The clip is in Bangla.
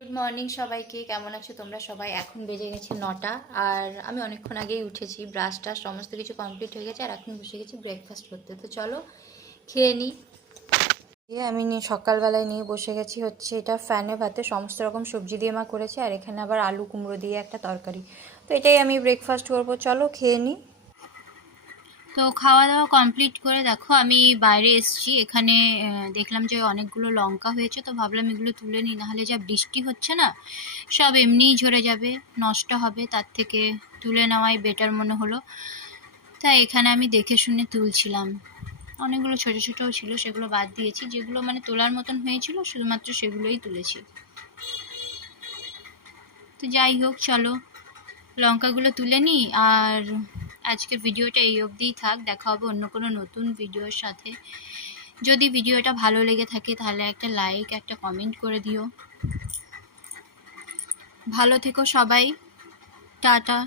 গুড মর্নিং সবাইকে, কেমন আছো তোমরা সবাই? এখন বেজে গেছে 9টা। আর আমি অনেকক্ষণ আগেই উঠেছি, ব্রাশ টাশ সমস্ত কিছু কমপ্লিট হয়ে গেছে। আর এখন বসে গেছি ব্রেকফাস্ট করতে। তো চলো খেয়ে নিই। আমি সকালবেলায় নিয়ে বসে গেছি হচ্ছে এটা ফ্যানে ভাতে, সমস্ত রকম সবজি দিয়ে মা করেছে। আর এখানে আবার আলু কুমড়ো দিয়ে একটা তরকারি। তো এটাই আমি ব্রেকফাস্ট করবো, চলো খেয়ে নিই। তো খাওয়া দাওয়া কমপ্লিট করে দেখো আমি বাইরে এসেছি। এখানে দেখলাম যে অনেকগুলো লঙ্কা হয়েছে, তো ভাবলাম এগুলো তুলে নিই, নাহলে যা বৃষ্টি হচ্ছে না সব এমনিই ঝরে যাবে, নষ্ট হবে। তার থেকে তুলে নেওয়াই বেটার মনে হলো। তাই এখানে আমি দেখে শুনে তুলছিলাম। অনেকগুলো ছোট ছোটও ছিল, সেগুলো বাদ দিয়েছি। যেগুলো মানে তোলার মতন হয়েছিল শুধুমাত্র সেগুলোই তুলেছি। তো যাই হোক, চলো লঙ্কাগুলো তুলে নিই। আর আজকের ভিডিওটা এই অবধিই থাক, দেখা হবে অন্য কোনো নতুন ভিডিওর সাথে। যদি ভিডিওটা ভালো লেগে থাকে তাহলে একটা লাইক, একটা কমেন্ট করে দিও। ভালো থেকো সবাই, টাটা।